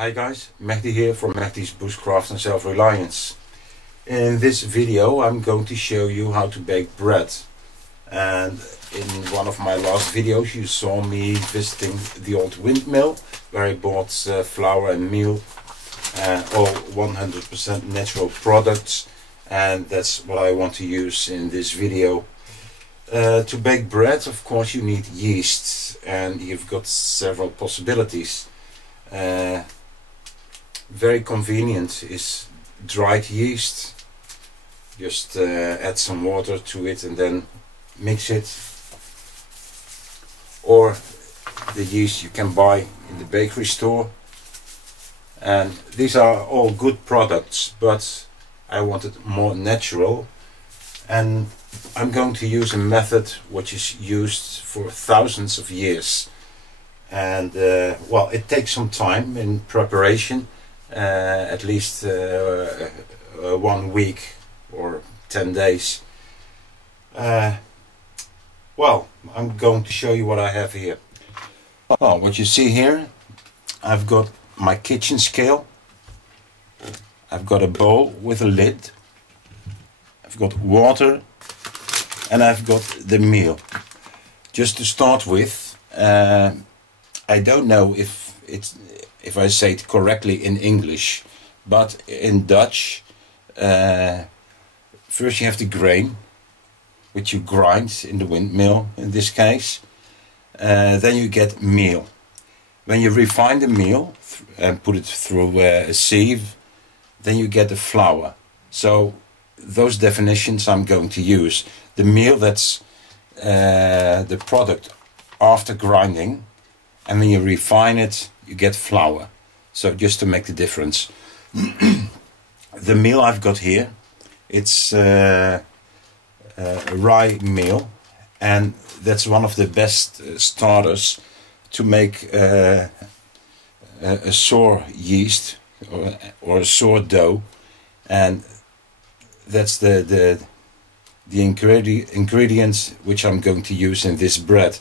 Hi guys, Mahdi here from Mahdi's Bushcraft and Self-Reliance. In this video I'm going to show you how to bake bread. And in one of my last videos you saw me visiting the old windmill where I bought flour and meal, all 100% natural products, and that's what I want to use in this video. To bake bread, of course, you need yeast, and you've got several possibilities. Very convenient is dried yeast. Just add some water to it and then mix it. Or the yeast you can buy in the bakery store. And these are all good products, but I want it more natural. And I'm going to use a method which is used for thousands of years. And well, it takes some time in preparation, at least 1 week or 10 days. Well, I'm going to show you what I have here. Well, what you see here, I've got my kitchen scale. I've got a bowl with a lid. I've got water, and I've got the meal. Just to start with, I don't know if I say it correctly in English, but in Dutch, first you have the grain, which you grind in the windmill in this case. Then you get meal. When you refine the meal and put it through a sieve, then you get the flour. So those definitions I'm going to use. The meal, that's the product after grinding, and when you refine it you get flour. So just to make the difference. The meal I've got here, it's rye meal, and that's one of the best starters to make a sour yeast or a sourdough. And that's the ingredients which I'm going to use in this bread.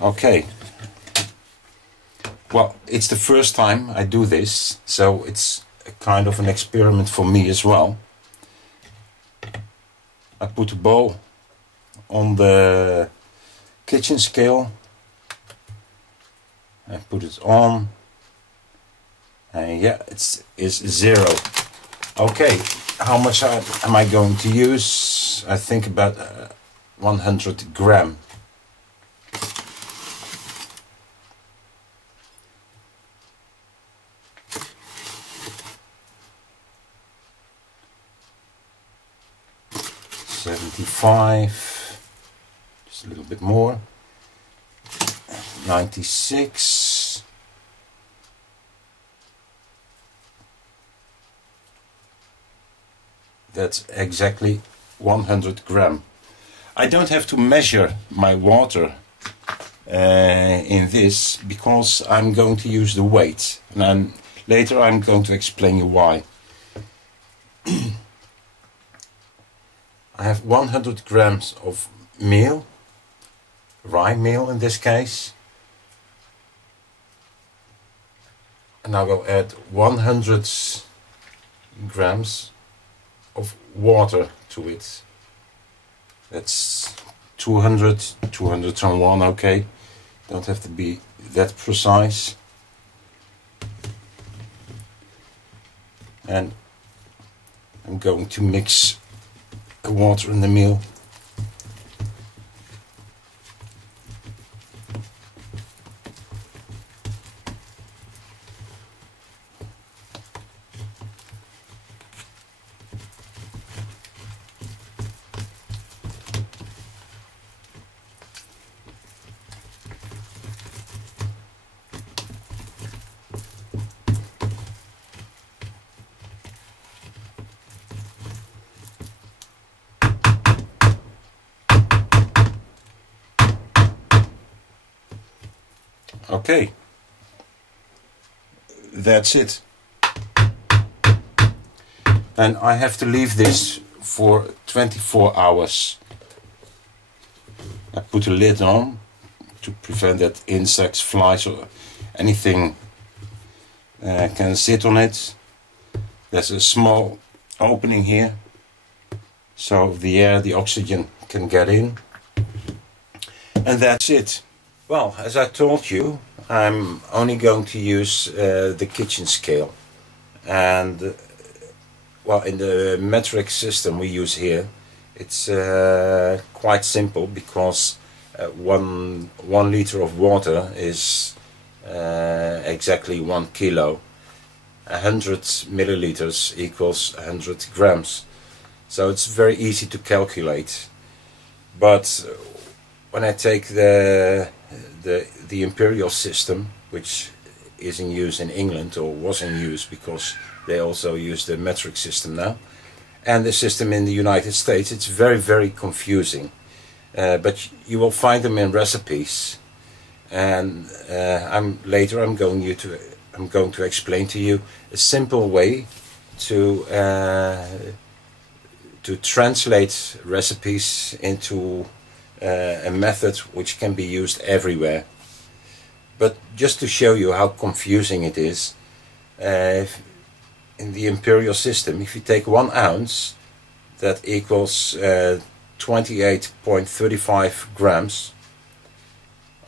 Okay, well, it's the first time I do this, so it's a kind of an experiment for me as well. I put a bowl on the kitchen scale. I put it on. And yeah, it's 0. Okay, how much am I going to use? I think about 100 gram. Just a little bit more. 96. That's exactly 100 gram. I don't have to measure my water in this because I'm going to use the weight, and then later I'm going to explain you why. I have 100 grams of meal, rye meal in this case, and I will add 100 grams of water to it. That's 201, okay, don't have to be that precise. And I'm going to mix the water in the meal. Okay, that's it. And I have to leave this for 24 hours. I put a lid on to prevent that insects, flies or anything can sit on it. There's a small opening here, so the air, the oxygen can get in, and that's it. Well, as I told you, I'm only going to use the kitchen scale, and well, in the metric system we use here, it's quite simple, because 1 liter of water is exactly 1 kilo. 100 milliliters equals 100 grams. So it's very easy to calculate. But when I take the imperial system, which is in use in England, or was in use, because they also use the metric system now, and the system in the United States, it's very confusing. But you will find them in recipes, and later I'm going to explain to you a simple way to translate recipes into a method which can be used everywhere. But just to show you how confusing it is, in the imperial system, if you take 1 ounce, that equals 28.35 grams,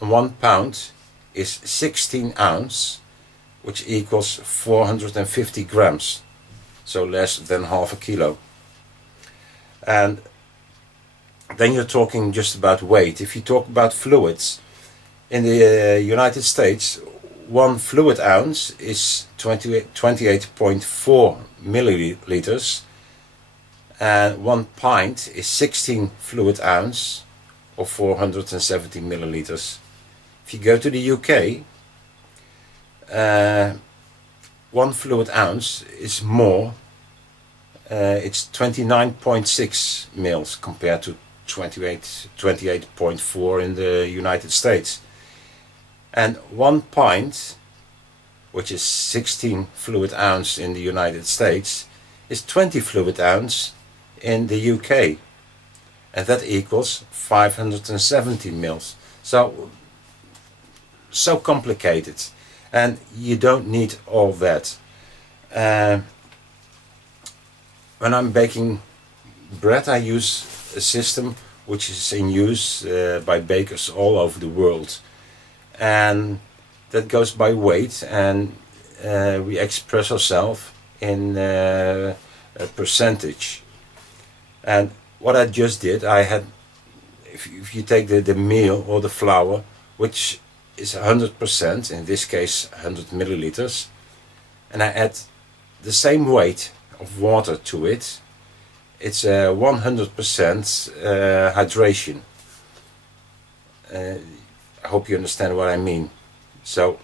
and 1 pound is 16 ounce, which equals 450 grams, so less than half a kilo. And then you're talking just about weight. If you talk about fluids, in the United States, 1 fluid ounce is 28.4 milliliters, and 1 pint is 16 fluid ounce, or 470 milliliters. If you go to the UK, 1 fluid ounce is more. It's 29.6 mils compared to 28.4 in the United States. And 1 pint, which is 16 fluid ounce in the United States, is 20 fluid ounce in the UK, and that equals 570 mils. So complicated, and you don't need all that. When I'm baking bread, I use a system which is in use by bakers all over the world, and that goes by weight, and we express ourselves in a percentage. And what I just did, I had, if you take the meal or the flour, which is 100%, in this case 100 milliliters, and I add the same weight of water to it, it's 100% hydration. I hope you understand what I mean. So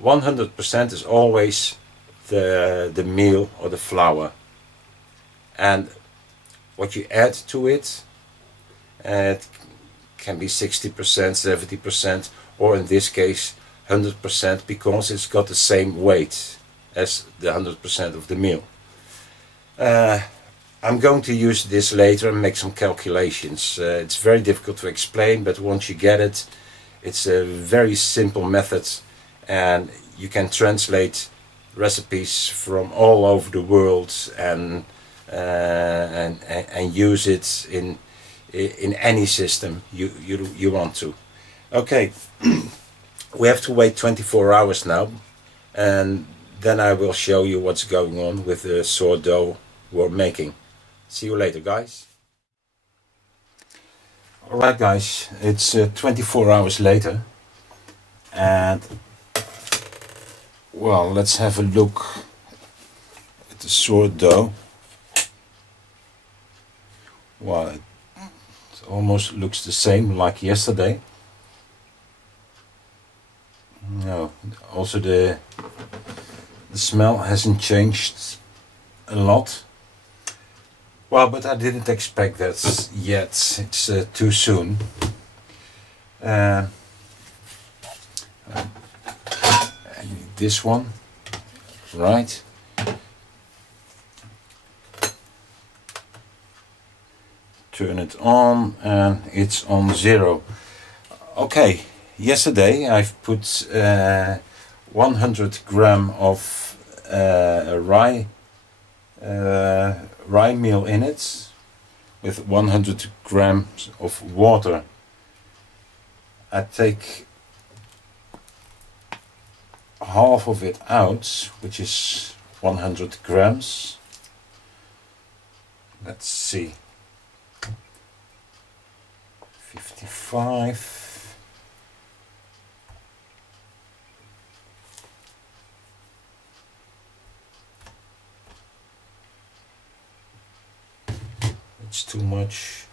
100% is always the meal or the flour, and what you add to it, it can be 60%, 70%, or in this case 100%, because it's got the same weight as the 100% of the meal. I'm going to use this later and make some calculations. It's very difficult to explain, but once you get it, it's a very simple method, and you can translate recipes from all over the world and use it in any system you want to. Okay, we have to wait 24 hours now, and then I will show you what's going on with the sourdough we're making. See you later, guys. Alright guys, it's 24 hours later, and well, let's have a look at the sourdough. Well, it almost looks the same like yesterday. No, also the smell hasn't changed a lot. Well, but I didn't expect that yet. It's too soon. I need this one, right? Turn it on, and it's on 0. Okay, yesterday I've put 100 gram of rye meal in it with 100 grams of water. I take half of it out, which is 100 grams. Let's see, 55. It's too much.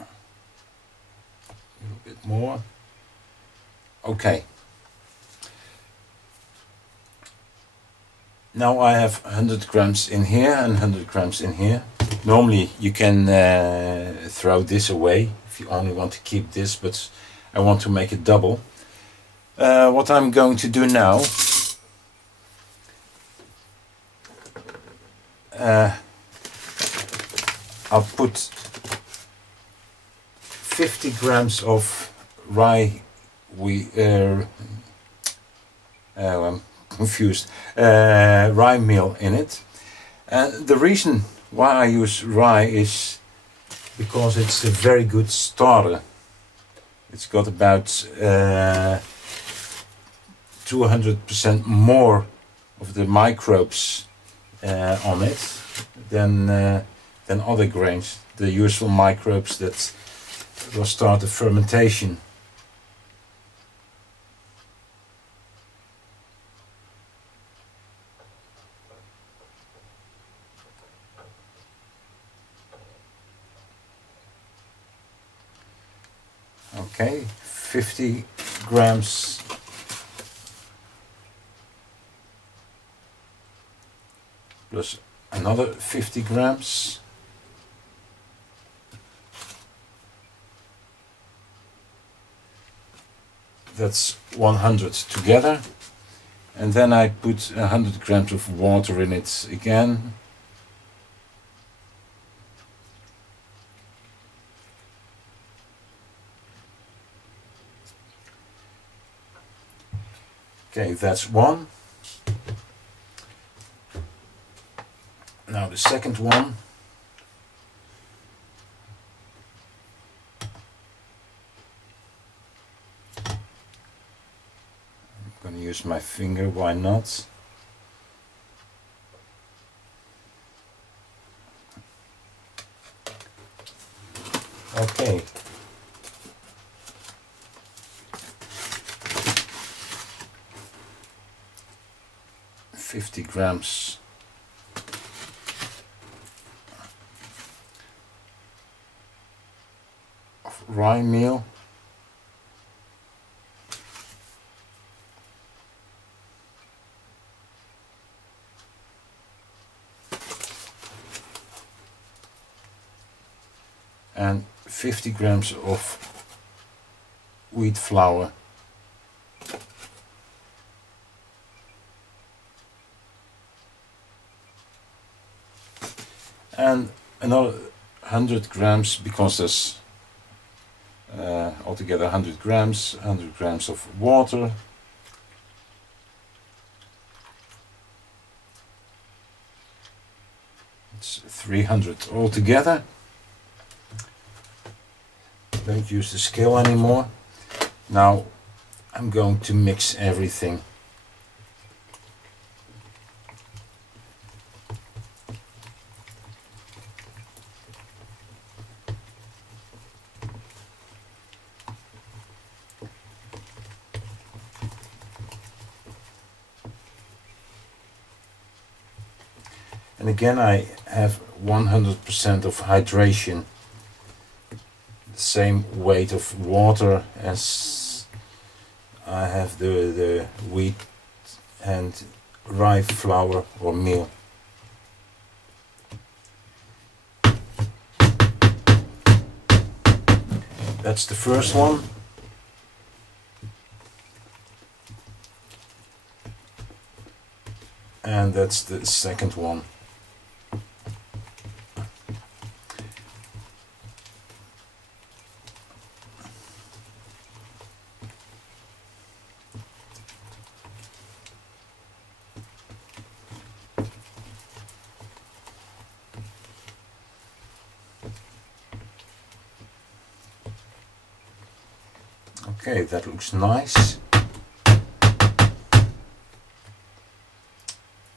A little bit more. Okay. Now I have 100 grams in here and 100 grams in here. Normally you can throw this away if you only want to keep this, but I want to make it double. What I'm going to do now, I'll put 50 grams of rye I'm confused, rye meal in it. And the reason why I use rye is because it's a very good starter. It's got about 200% more of the microbes on it than other grains, the usual microbes that will start the fermentation. Okay, 50 grams plus another 50 grams. That's 100 together. And then I put 100 grams of water in it again. Okay, that's one. Now the second one. I'm going to use my finger, why not? Okay. $50 grams of rye meal. And 50 grams of wheat flour. And another 100 grams, because there's altogether 100 grams of water. It's 300 altogether. Don't use the scale anymore. Now I'm going to mix everything. And again I have 100% of hydration, the same weight of water as I have the wheat and rye flour or meal. That's the first one. And that's the second one. Okay, that looks nice.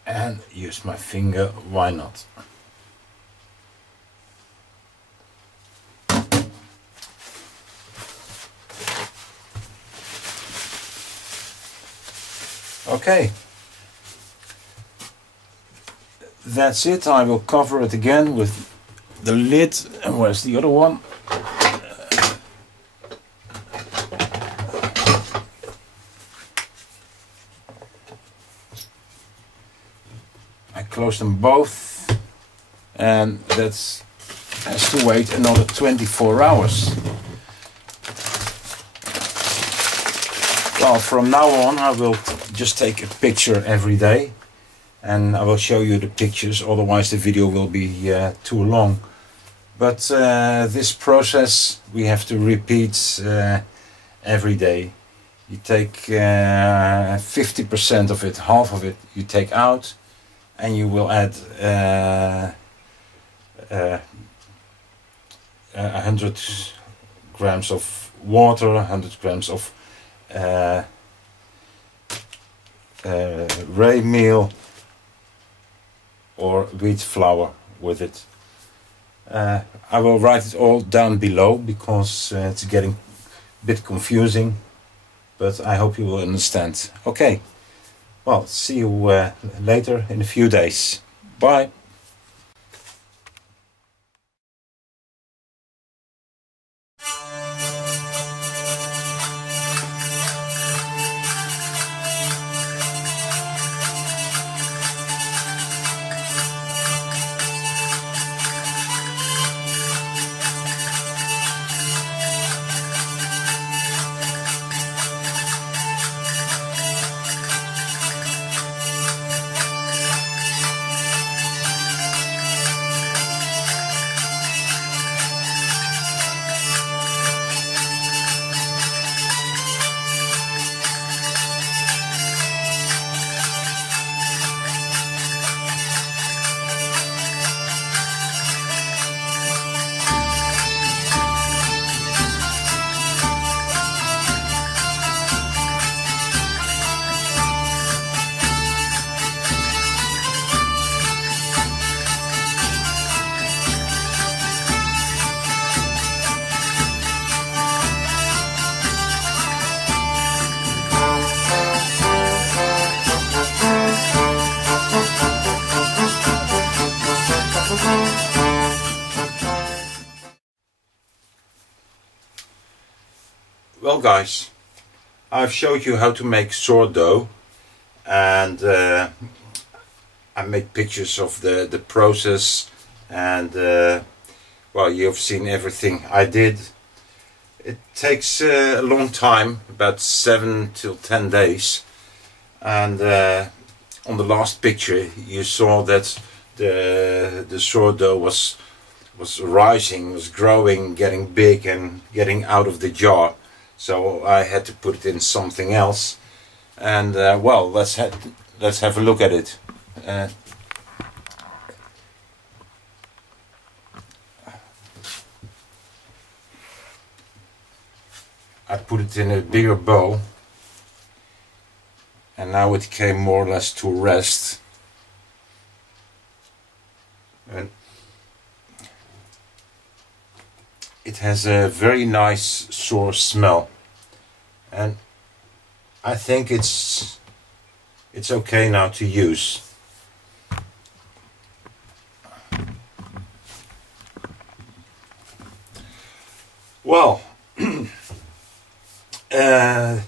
And use my finger, why not? Okay, that's it. I will cover it again with the lid. And where's the other one? I close them both, and that has to wait another 24 hours. Well, from now on I will just take a picture every day, and I will show you the pictures, otherwise the video will be too long. But this process we have to repeat every day. You take 50% of it, half of it you take out, and you will add 100 grams of water, 100 grams of rye meal or wheat flour with it. I will write it all down below because it's getting a bit confusing, but I hope you will understand. Okay, well, see you later in a few days. Bye. Well guys, I've showed you how to make sourdough, and I made pictures of the process, and well, you've seen everything I did. It takes a long time, about 7 till 10 days, and on the last picture you saw that the sourdough was rising, was growing, getting big and getting out of the jar. So I had to put it in something else, and well, let's have a look at it. I put it in a bigger bowl, and now it came more or less to rest. And it has a very nice sour smell, and I think it's okay now to use. Well, the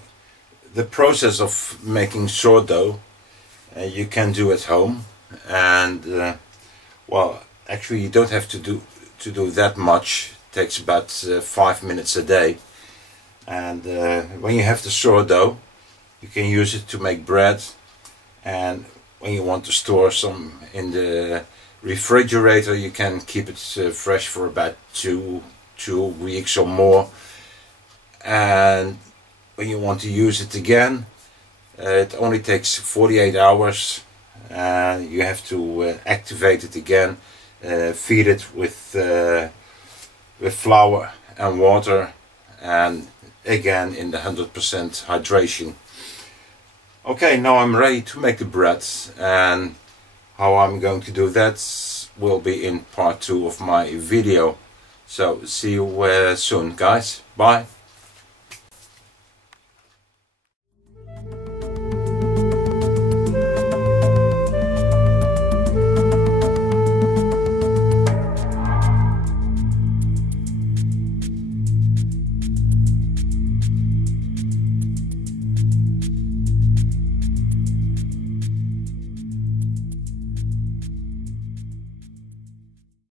process of making sourdough you can do at home, and well, actually you don't have to do that much. Takes about 5 minutes a day, and when you have the sourdough you can use it to make bread, and when you want to store some in the refrigerator you can keep it fresh for about two weeks or more, and when you want to use it again it only takes 48 hours. You have to activate it again, feed it with flour and water, and again in the 100% hydration. Okay, now I'm ready to make the bread, and how I'm going to do that will be in part 2 of my video. So see you soon, guys. Bye.